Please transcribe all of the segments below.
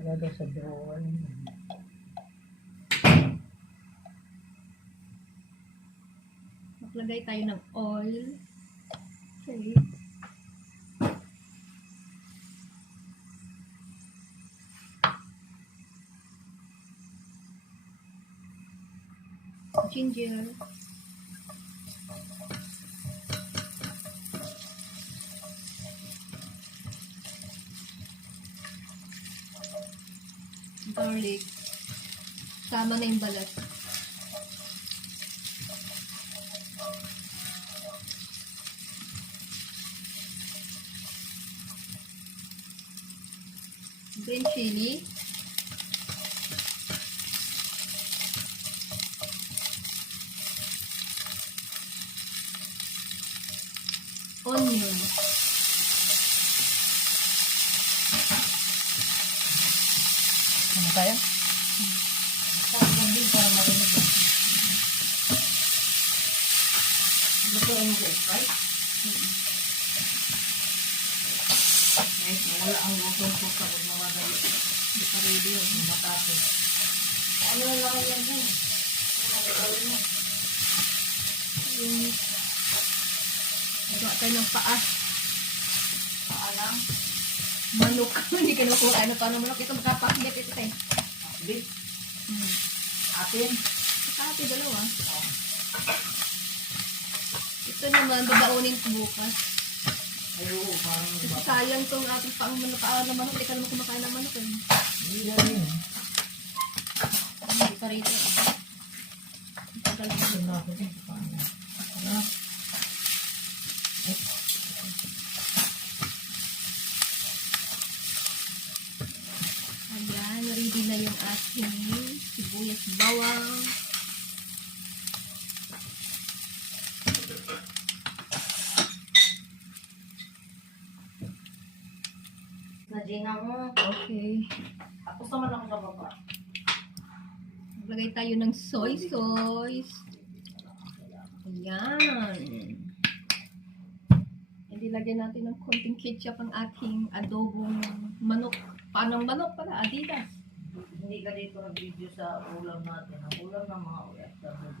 Talaga sa drawer. Maglagay tayo ng oil. Okay. Ginger. Garlic. Sama na yung balat. Green chili. Onion. Ano tayo? Para marinig. Luto ang right? Guys, wala ang luto ko sa magmamadali. Hindi pa ready yun. Matapos. Ano na lang yan din? Ano na gawin mo? Yung nagawa tayo ng paa. Paalang? Manok. Hindi ka nakuha tayo ng paa ng manok. Ito magkapakit ito tayo. Big? Atin? Ate, dalawa. Ito naman, babaunin ko bukas. Ay, oo, parang Kasi sayang tong ating paang manok. Paa ng manok. Hindi ka naman kumakain ng manok. hindi na rin. Hindi pa rito. Tagal na. Hindi na ako din. Paano? Ano? Ayan, ready na yung ating sibuyas bawang. Nadina mo. Okay. Tapos naman ako sa baba. Maglagay tayo ng soy sauce. Ayan. Hindi lagyan natin ng konting ketchup ang ating adobong manok. Paanong manok pala? Adidas. Hindi ka dito nag-video sa ulam natin. Ang ulam ng mga OFW.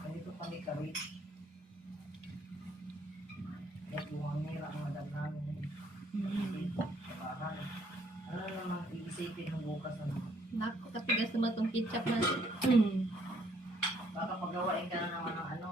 Ganito kami ka-rich. Kahit buwang nila ang madam namin. Parang, ano naman iisipin ng bukas ano. Naku, katigas naman itong ketchup natin. Baka pagawain ka na naman ng ano.